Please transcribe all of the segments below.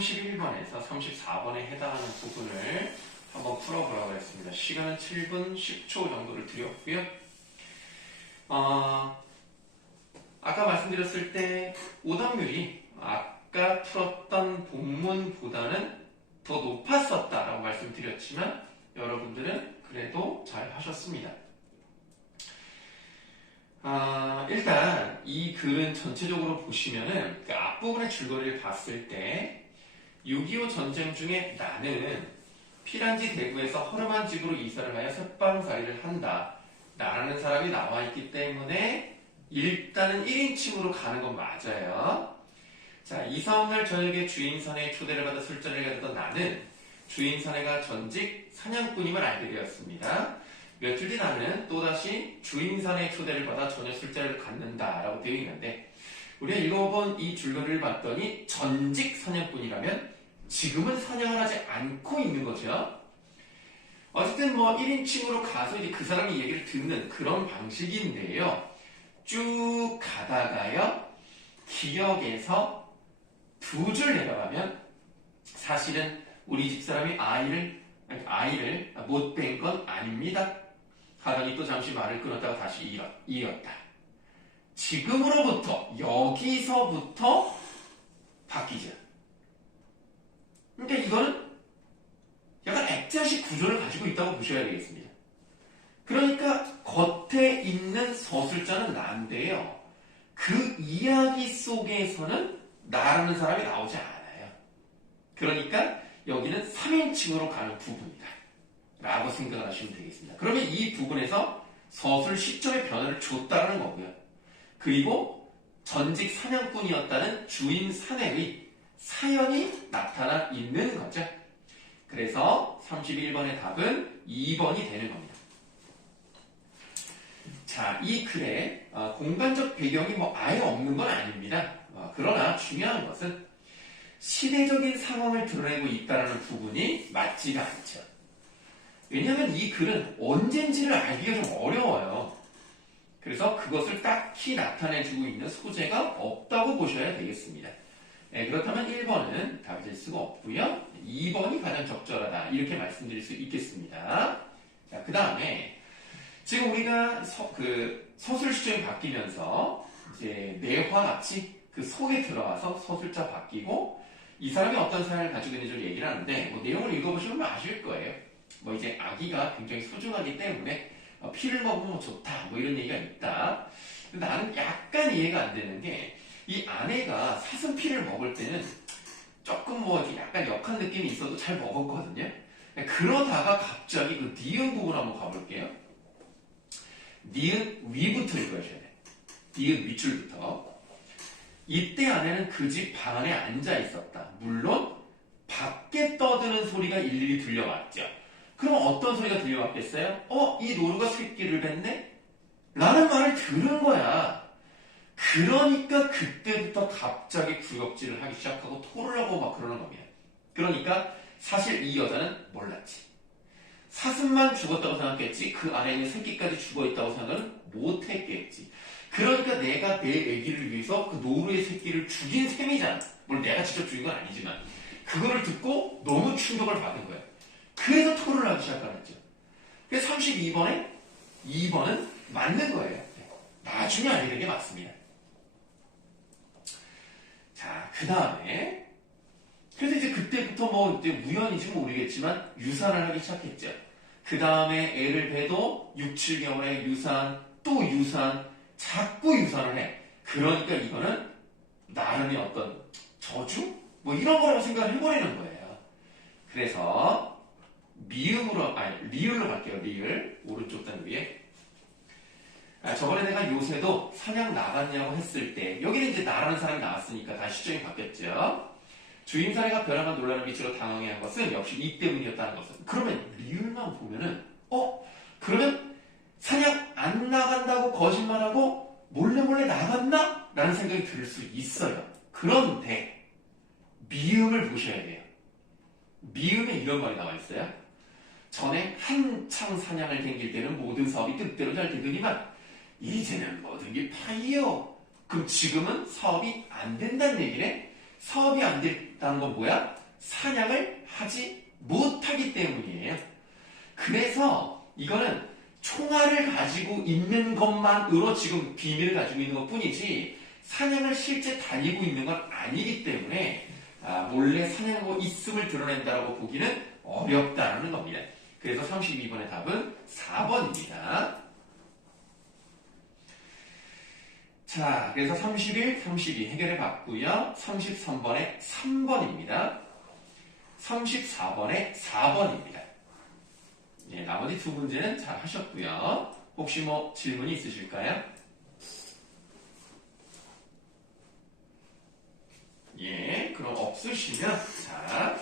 31번에서 34번에 해당하는 부분을 한번 풀어보라고 했습니다. 시간은 7분 10초 정도를 드렸고요. 아까 말씀드렸을 때 오답률이 아까 풀었던 본문보다는 더 높았었다라고 말씀드렸지만 여러분들은 그래도 잘 하셨습니다. 일단 이 글은 전체적으로 보시면은 그 앞부분의 줄거리를 봤을 때 6.25 전쟁 중에 나는 피란지 대구에서 허름한 집으로 이사를 하여 석방살이를 한다 라는 사람이 나와 있기 때문에 일단은 1인칭으로 가는 건 맞아요. 자, 이사업날 저녁에 주인 사내의 초대를 받아 술자리를 가졌던 나는 주인 사내가 전직 사냥꾼임을 알게 되었습니다. 며칠 뒤 나는 또다시 주인 사내의 초대를 받아 저녁 술자리를 갖는다라고 되어 있는데 우리가 읽어본 이 줄거리를 봤더니 전직 사냥꾼이라면 지금은 사냥을 하지 않고 있는 거죠. 어쨌든 뭐 1인칭으로 가서 이제 그 사람이 얘기를 듣는 그런 방식인데요. 쭉 가다가요. 기역에서 두 줄 내려가면 사실은 우리 집사람이 아이를 못 뵌 건 아닙니다. 하더니 또 잠시 말을 끊었다가 다시 이었다. 지금으로부터 여기서부터 바뀌죠. 그러니까 이거는 약간 액자식 구조를 가지고 있다고 보셔야 되겠습니다. 그러니까 겉에 있는 서술자는 나인데요. 그 이야기 속에서는 나라는 사람이 나오지 않아요. 그러니까 여기는 3인칭으로 가는 부분이다 라고 생각하시면 되겠습니다. 그러면 이 부분에서 서술 시점의 변화를 줬다는 거고요. 그리고 전직 사냥꾼이었다는 주인 사내의 사연이 나타나 있는 거죠. 그래서 31번의 답은 2번이 되는 겁니다. 자, 이 글에 공간적 배경이 뭐 아예 없는 건 아닙니다. 그러나 중요한 것은 시대적인 상황을 드러내고 있다는 부분이 맞지가 않죠. 왜냐하면 이 글은 언젠지를 알기가 좀 어려워요. 그래서 그것을 딱히 나타내주고 있는 소재가 없다고 보셔야 되겠습니다. 네, 그렇다면 1번은 답이 될 수가 없고요. 2번이 가장 적절하다 이렇게 말씀드릴 수 있겠습니다. 자, 그 다음에 지금 우리가 서술 시점이 바뀌면서 이제 매화 같이 그 속에 들어가서 서술자 바뀌고 이 사람이 어떤 사연을 가지고 있는지 얘기를 하는데 뭐 내용을 읽어보시면 아실 거예요. 뭐 이제 아기가 굉장히 소중하기 때문에 피를 먹으면 좋다 뭐 이런 얘기가 있다. 근데 나는 약간 이해가 안 되는 게 이 아내가 사슴 피를 먹을 때는 조금 뭐 약간 역한 느낌이 있어도 잘 먹었거든요. 그러다가 갑자기 그 니은 부분 한번 가볼게요. 니은 위부터 읽어주셔야 돼요. 니은 윗줄부터. 이때 아내는 그 집 방 안에 앉아 있었다. 물론 밖에 떠드는 소리가 일일이 들려왔죠. 그럼 어떤 소리가 들려왔겠어요? 이 노루가 새끼를 뱉네? 라는 말을 들은 거야. 그러니까 그때부터 갑자기 구역질을 하기 시작하고 토를 하고 막 그러는 겁니다. 그러니까 사실 이 여자는 몰랐지. 사슴만 죽었다고 생각했지 그 안에 있는 새끼까지 죽어있다고 생각은 못했겠지. 그러니까 내가 내 애기를 위해서 그 노루의 새끼를 죽인 셈이잖아. 물론 내가 직접 죽인 건 아니지만 그거를 듣고 너무 충격을 받은 거야. 그래서 토를 하기 시작하랬죠. 그래서 32번에 2번은 맞는 거예요. 나중에 알게 된 게 맞습니다. 자, 그 다음에 그래서 이제 그때부터 뭐 이제 우연인지 모르겠지만 유산을 하기 시작했죠. 그 다음에 애를 배도 6, 7개월에 유산, 또 유산, 자꾸 유산을 해. 그러니까 이거는 나름의 어떤 저주? 뭐 이런 거라고 생각을 해버리는 거예요. 그래서 리을로 갈게요. 리을. 오른쪽 단 위에. 저번에 내가 요새도 사냥 나갔냐고 했을 때 여기는 이제 나라는 사람이 나왔으니까 다시 시점이 바뀌었죠. 주인 사내가 변화가 놀라는 빛으로 당황해한 것은 역시 이 때문이었다는 것은. 그러면 리을만 보면은 그러면 사냥 안 나간다고 거짓말하고 몰래 나갔나? 라는 생각이 들 수 있어요. 그런데 미음을 보셔야 돼요. 미음에 이런 말이 나와 있어요. 전에 한창 사냥을 댕길 때는 모든 사업이 뜻대로 잘 되더니만 이제는 모든 게 파이요. 그럼 지금은 사업이 안 된다는 얘기네? 사업이 안 됐다는 건 뭐야? 사냥을 하지 못하기 때문이에요. 그래서 이거는 총알을 가지고 있는 것만으로 지금 비밀을 가지고 있는 것 뿐이지 사냥을 실제 다니고 있는 건 아니기 때문에 몰래 사냥하고 있음을 드러낸다라고 보기는 어렵다는 겁니다. 그래서 32번의 답은 4번입니다. 자, 그래서 31, 32 해결해 봤고요. 33번에 3번입니다. 34번에 4번입니다. 예, 나머지 두 문제는 잘 하셨고요. 혹시 뭐 질문이 있으실까요? 예, 그럼 없으시면 자,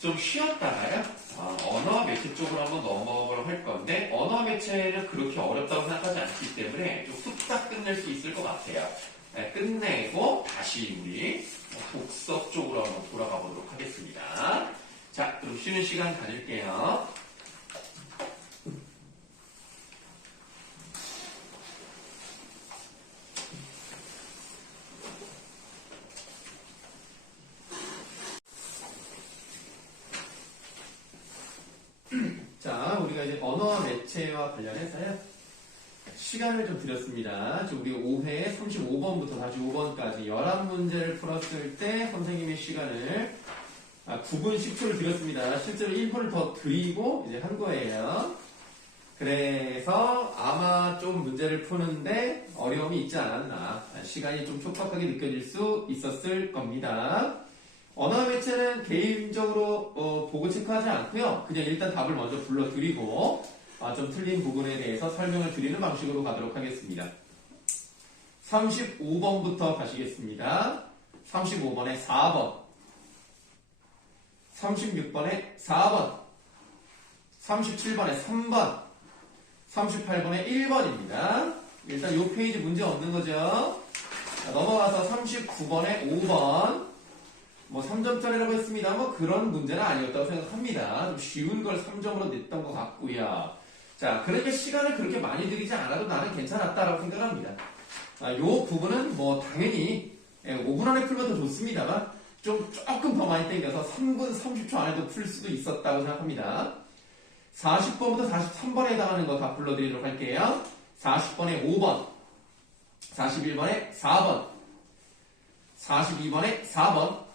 좀 쉬었다가요. 언어와 매체 쪽으로 한번 넘어가도록 할 건데 언어와 매체는 그렇게 어렵다고 생각하지 않기 때문에 좀 후딱 끝낼 수 있을 것 같아요. 네, 끝내고 다시 우리 독서 쪽으로 한번 돌아가 보도록 하겠습니다. 자, 그럼 쉬는 시간 가질게요. 자, 우리가 이제 언어와 매체와 관련해서요. 시간을 좀 드렸습니다. 우리 5회 35번부터 45번까지 11문제를 풀었을 때 선생님의 시간을 9분 10초를 드렸습니다. 실제로 1분을 더 드리고 이제 한 거예요. 그래서 아마 좀 문제를 푸는데 어려움이 있지 않았나. 시간이 좀 촉박하게 느껴질 수 있었을 겁니다. 언어 매체는 개인적으로 보고 체크하지 않고요. 그냥 일단 답을 먼저 불러드리고 좀 틀린 부분에 대해서 설명을 드리는 방식으로 가도록 하겠습니다. 35번부터 가시겠습니다. 35번에 4번, 36번에 4번, 37번에 3번, 38번에 1번입니다. 일단 이 페이지 문제 없는 거죠. 자, 넘어가서 39번에 5번. 뭐 3점짜리라고 했습니다. 뭐 그런 문제는 아니었다고 생각합니다. 좀 쉬운 걸 3점으로 냈던 것 같고요. 자, 그러니까 시간을 그렇게 많이 들이지 않아도 나는 괜찮았다라고 생각합니다. 요 부분은 뭐 당연히 5분 안에 풀면 더 좋습니다만 조금 더 많이 땡겨서 3분 30초 안에도 풀 수도 있었다고 생각합니다. 40번부터 43번에 해당하는 거 다 불러드리도록 할게요. 40번에 5번, 41번에 4번, 42번에 4번,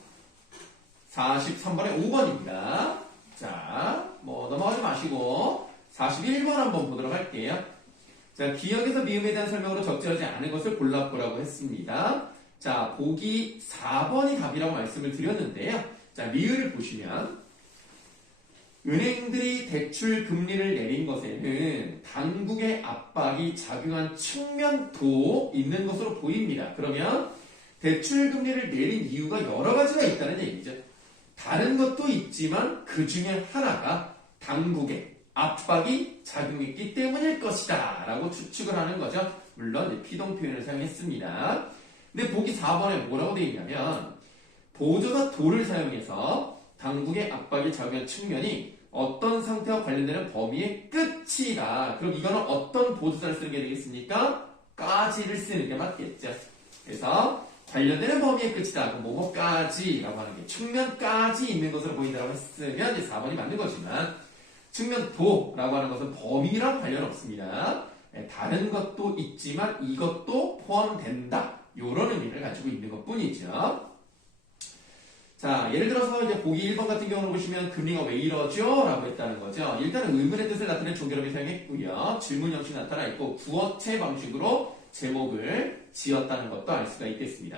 43번에 5번입니다. 자, 뭐 넘어가지 마시고 41번 한번 보도록 할게요. 자, 기억에서 미음에 대한 설명으로 적절하지 않은 것을 골라보라고 했습니다. 자, 보기 4번이 답이라고 말씀을 드렸는데요. 자, 리을을 보시면 은행들이 대출 금리를 내린 것에는 당국의 압박이 작용한 측면도 있는 것으로 보입니다. 그러면 대출 금리를 내린 이유가 여러 가지가 있다는 얘기죠. 다른 것도 있지만 그 중에 하나가 당국의 압박이 작용했기 때문일 것이다 라고 추측을 하는 거죠. 물론 피동 표현을 사용했습니다. 근데 보기 4번에 뭐라고 되어 있냐면 보조사 도를 사용해서 당국의 압박이 작용한 측면이 어떤 상태와 관련되는 범위의 끝이다. 그럼 이거는 어떤 보조사를 쓰는 게 되겠습니까? 까지를 쓰는 게 맞겠죠. 그래서 관련되는 범위의 끝이다. 그럼 뭐뭐까지라고 하는 게 측면까지 있는 것으로 보인다고 했으면 이제 4번이 맞는 거지만 측면도라고 하는 것은 범위랑 관련 없습니다. 다른 것도 있지만 이것도 포함된다. 이런 의미를 가지고 있는 것 뿐이죠. 자, 예를 들어서 이제 보기 1번 같은 경우를 보시면 금리가 왜 이러죠? 라고 했다는 거죠. 일단은 의문의 뜻을 나타낸 종결음이 사용했고요. 질문 형식이 나타나 있고 구어체 방식으로 제목을 지었다는 것도 알 수가 있겠습니다.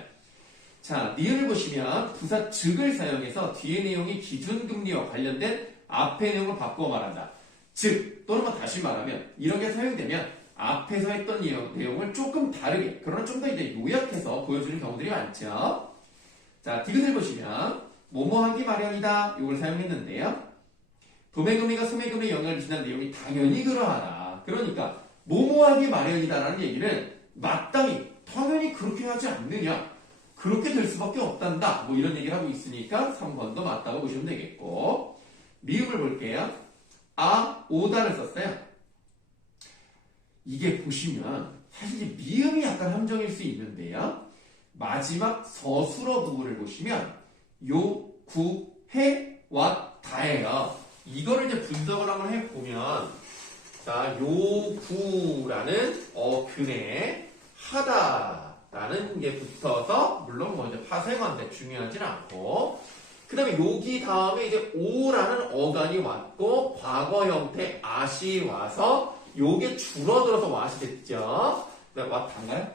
자, 니은을 보시면 부사 즉을 사용해서 뒤의 내용이 기준금리와 관련된 앞의 내용을 바꾸어 말한다. 즉, 또는 뭐 다시 말하면 이렇게 사용되면 앞에서 했던 내용을 조금 다르게, 그러나 좀 더 이제 요약해서 보여주는 경우들이 많죠. 자, 디귿을 보시면 뭐뭐하기 마련이다. 이걸 사용했는데요. 도매금리가 소매금리에 영향을 미친다는 내용이 당연히 그러하다. 그러니까 뭐뭐하기 마련이다라는 얘기는 마땅히 당연히 그렇게 하지 않느냐. 그렇게 될 수밖에 없단다. 뭐 이런 얘기를 하고 있으니까 3번도 맞다고 보시면 되겠고. 미음을 볼게요. 오다를 썼어요. 이게 보시면 사실 미음이 약간 함정일 수 있는데요. 마지막 서술어 부분을 보시면 요구해 왔다예요. 이거를 이제 분석을 한번 해보면 자 요구라는 어근에 하다라는 게 붙어서 물론 뭐 이제 파생어인데 중요하진 않고 그 다음에 여기 다음에 이제 오라는 어간이 왔고 과거 형태 아시 와서 요게 줄어들어서 왓이 됐죠. 네, 왓다인가요?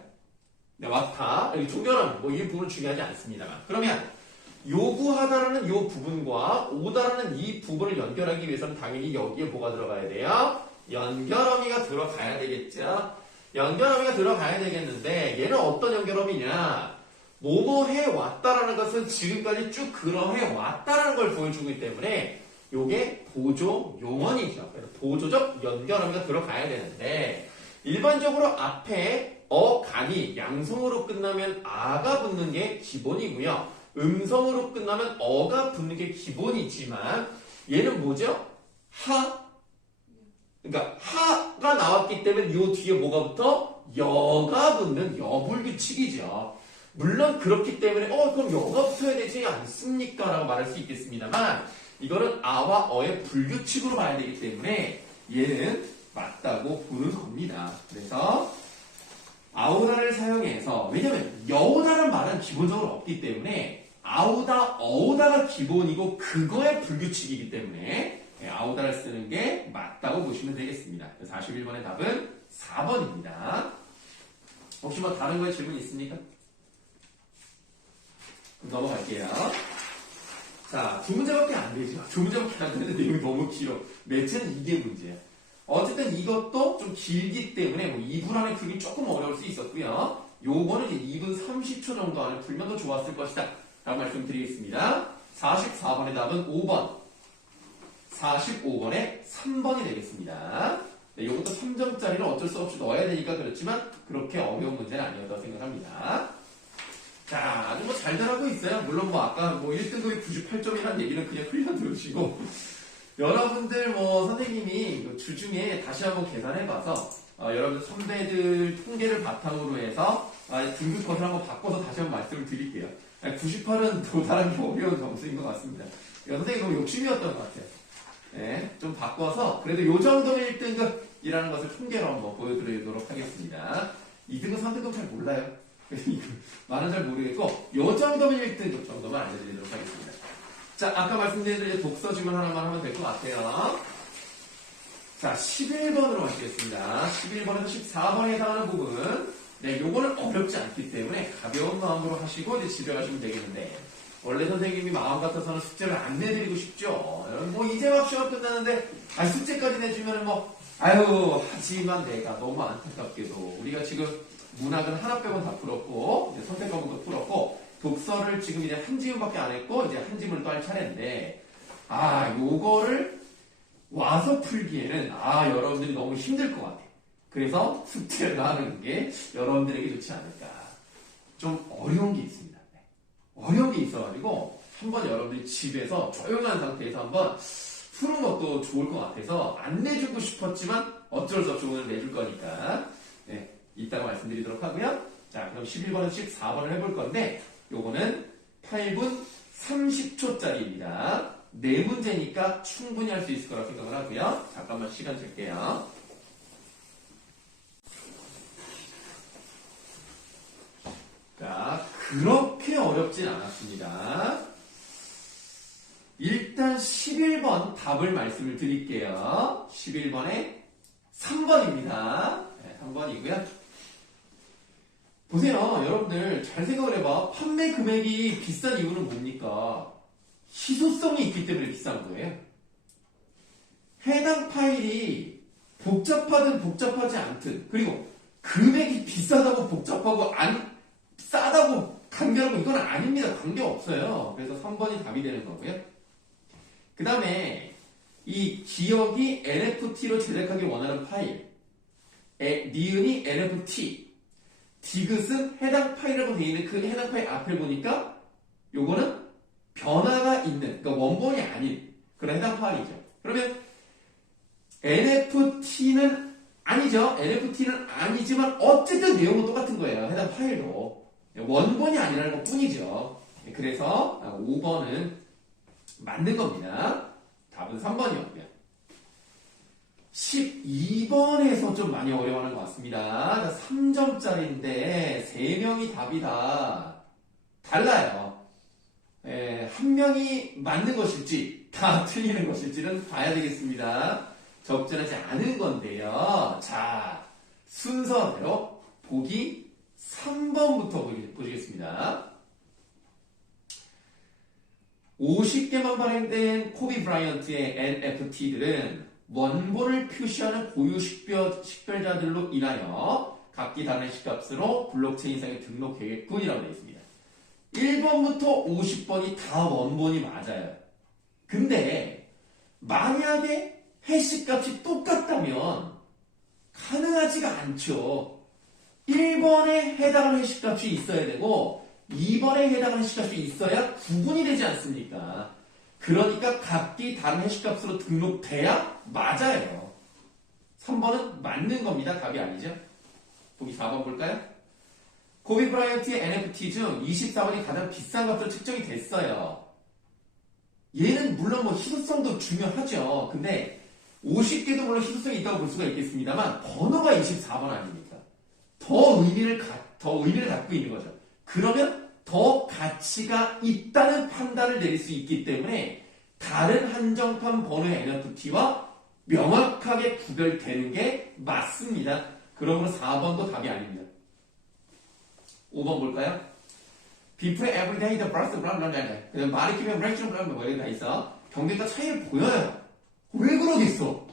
네, 왓다. 여기 조결은 뭐 이 부분은 중요하지 않습니다만. 그러면 요구하다라는 요 부분과 오다라는 이 부분을 연결하기 위해서는 당연히 여기에 뭐가 들어가야 돼요? 연결어미가 들어가야 되겠죠. 연결어미가 들어가야 되겠는데 얘는 어떤 연결어미냐? 뭐뭐 해왔다라는 것은 지금까지 쭉 그러해왔다라는 걸 보여주고 있기 때문에 요게 보조 용언이죠. 그래서 보조적 연결어미가 들어가야 되는데 일반적으로 앞에 어간이 양성으로 끝나면 아가 붙는 게 기본이고요. 음성으로 끝나면 어가 붙는 게 기본이지만 얘는 뭐죠? 하. 그러니까 하가 나왔기 때문에 요 뒤에 뭐가 붙어? 여가 붙는 여불규칙이죠. 물론 그렇기 때문에 그럼 여가 붙어야 되지 않습니까? 라고 말할 수 있겠습니다만 이거는 아와 어의 불규칙으로 봐야 되기 때문에 얘는 맞다고 보는 겁니다. 그래서 아오다를 사용해서 왜냐면 여오다란 말은 기본적으로 없기 때문에 아오다, 어오다가 기본이고 그거의 불규칙이기 때문에 아오다를 쓰는 게 맞다고 보시면 되겠습니다. 41번의 답은 4번입니다. 혹시 뭐 다른 거에 질문 있습니까? 넘어갈게요. 자, 두 문제밖에 안 되죠. 두 문제밖에 안 되는데 내용이 너무 길어. 매체는 이게 문제야. 어쨌든 이것도 좀 길기 때문에 뭐 2분 안에 풀기 조금 어려울 수 있었고요. 요거는 이제 2분 30초 정도 안에 풀면 더 좋았을 것이다. 라고 말씀드리겠습니다. 44번의 답은 5번. 45번에 3번이 되겠습니다. 네, 이것도 3점짜리는 어쩔 수 없이 넣어야 되니까 그렇지만 그렇게 어려운 문제는 아니었다고 생각합니다. 자, 아주 뭐 잘들 하고 있어요. 물론 뭐 아까 뭐 1등급이 98점이라는 얘기는 그냥 흘려 들으시고 여러분들 뭐 선생님이 주중에 다시 한번 계산해봐서 여러분들 선배들 통계를 바탕으로 해서 등급 컷을 한번 바꿔서 다시 한번 말씀을 드릴게요. 98은 도달하기 어려운 점수인 것 같습니다. 선생님 너무 욕심이었던 것 같아요. 네, 좀 바꿔서 그래도 요 정도면 1등급이라는 것을 통계로 한번 보여드리도록 하겠습니다. 2등급, 3등급 잘 몰라요. 많은 잘 모르겠고 요 정도면 1등급 정도만 알려드리도록 하겠습니다. 자, 아까 말씀드린 독서 질문 하나만 하면 될 것 같아요. 자, 11번으로 마치겠습니다. 11번에서 14번에 해당하는 부분. 네, 요거는 어렵지 않기 때문에 가벼운 마음으로 하시고 이제 집에 가시면 되겠는데 원래 선생님이 마음 같아서는 숙제를 안 내드리고 싶죠. 여러분 뭐 이제 막 시험 끝나는데 숙제까지 내주면은 뭐 아유 하지만 내가 너무 안타깝게도 우리가 지금 문학은 하나 빼곤 다 풀었고 이제 선택 과목도 풀었고 독서를 지금 이제 한 지문밖에 안 했고 이제 한 지문을 또 할 차례인데 요거를 와서 풀기에는 여러분들이 너무 힘들 것 같아요. 그래서 숙제를 하는 게 여러분들에게 좋지 않을까. 좀 어려운 게 있습니다. 어려운 게 있어가지고 한번 여러분들이 집에서 조용한 상태에서 한번 푸는 것도 좋을 것 같아서 안 내주고 싶었지만 어쩔 수 없이 오늘 내줄 거니까 네, 이따가 말씀드리도록 하고요. 자, 그럼 11번은 14번을 해볼 건데 요거는 8분 30초짜리입니다. 4문제니까 충분히 할 수 있을 거라고 생각을 하고요. 잠깐만 시간 줄게요. 자, 그렇게 어렵진 않았습니다. 일단 11번 답을 말씀을 드릴게요. 11번에 3번입니다. 네, 3번이고요. 보세요. 여러분들 잘 생각을 해봐. 판매 금액이 비싼 이유는 뭡니까? 희소성이 있기 때문에 비싼 거예요. 해당 파일이 복잡하든 복잡하지 않든 그리고 금액이 비싸다고 복잡하고 싸다고 관계하고 이건 아닙니다. 관계없어요. 그래서 3번이 답이 되는 거고요. 그 다음에 이 기억이 NFT로 제작하기 원하는 파일 니은이 NFT 디귿은 해당 파일이라고 되어 있는 그 해당 파일 앞에 보니까 요거는 변화가 있는 그러니까 원본이 아닌 그런 해당 파일이죠. 그러면 NFT는 아니죠. NFT는 아니지만 어쨌든 내용은 똑같은 거예요. 해당 파일도. 원본이 아니라는 것 뿐이죠. 그래서 5번은 맞는 겁니다. 답은 3번이었고요. 12번에서 좀 많이 어려워하는 것 같습니다. 3점짜리인데 3명이 답이 다 달라요. 한 명이 맞는 것일지 다 틀리는 것일지는 봐야 되겠습니다. 적절하지 않은 건데요. 자, 순서대로 보기 3번부터 보시겠습니다. 50개만 발행된 코비 브라이언트의 NFT들은 원본을 표시하는 고유 식별자들로 인하여 각기 다른 해시값으로 블록체인상에 등록되겠군이라고 되어 있습니다. 1번부터 50번이 다 원본이 맞아요. 근데 만약에 해시값이 똑같다면 가능하지가 않죠. 1번에 해당하는 해시값이 있어야 되고 2번에 해당하는 해시값이 있어야 구분이 되지 않습니까? 그러니까 각기 다른 해시값으로 등록돼야 맞아요. 3번은 맞는 겁니다. 답이 아니죠. 보기 4번 볼까요? 코비 브라이언트의 NFT 중 24번이 가장 비싼 값으로 측정이 됐어요. 얘는 물론 뭐 희소성도 중요하죠. 근데 50개도 물론 희소성이 있다고 볼 수가 있겠습니다만 번호가 24번 아닙니까? 더 의미를 갖고 있는 거죠. 그러면 더 가치가 있다는 판단을 내릴 수 있기 때문에 다른 한정판 번호의 NFT와 명확하게 구별되는 게 맞습니다. 그러므로 4번도 답이 아닙니다. 5번 볼까요? Before every day the birth blah blah blah. 그다음 말이 키면 reaction blah blah 뭐 이런 다 있어. 경계가 차이를 보여요. 왜 그러겠어?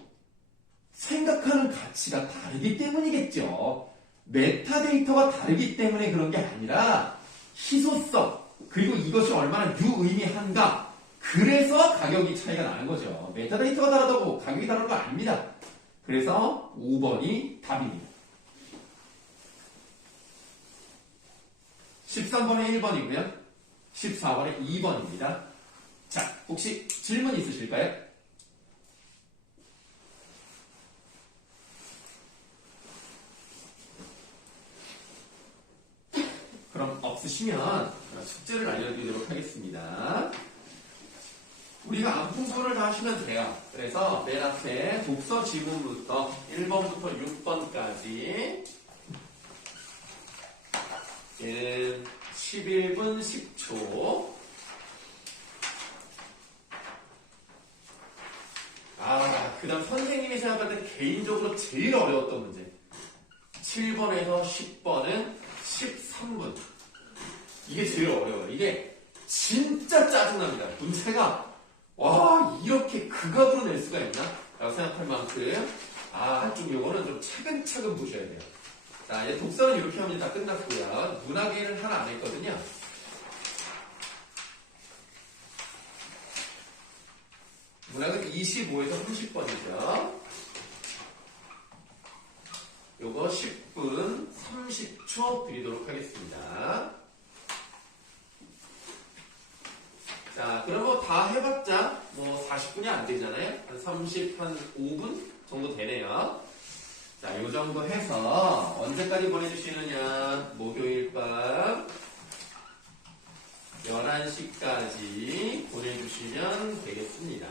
생각하는 가치가 다르기 때문이겠죠. 메타데이터가 다르기 때문에 그런 게 아니라 희소성 그리고 이것이 얼마나 유의미한가 그래서 가격이 차이가 나는 거죠. 메타데이터가 다르다고 가격이 다른 거 아닙니다. 그래서 5번이 답입니다. 13번에 1번이고요. 14번에 2번입니다. 자, 혹시 질문 있으실까요? 그럼 없으시면 숙제를 알려드리도록 하겠습니다. 우리가 앞부분을 다 하시면 돼요. 그래서 맨 앞에 독서 지문부터 1번부터 6번까지 11분 10초. 그 다음 선생님이 생각할 때 개인적으로 제일 어려웠던 문제. 7번에서 10번은 13분. 이게 제일 어려워요. 이게 진짜 짜증납니다. 문제가, 와, 이렇게 극악으로 낼 수가 있나? 라고 생각할 만큼, 좀 요거는 좀 차근차근 보셔야 돼요. 자, 이제 독서는 이렇게 하면 다 끝났고요. 문학에는 하나 안 했거든요. 문학은 25에서 30번이죠. 요거 10분 30초 드리도록 하겠습니다. 자, 그럼 뭐 다 해봤자 뭐 40분이 안 되잖아요. 한 5분 정도 되네요. 자, 요 정도 해서 언제까지 보내주시느냐. 목요일 밤 11시까지 보내주시면 되겠습니다.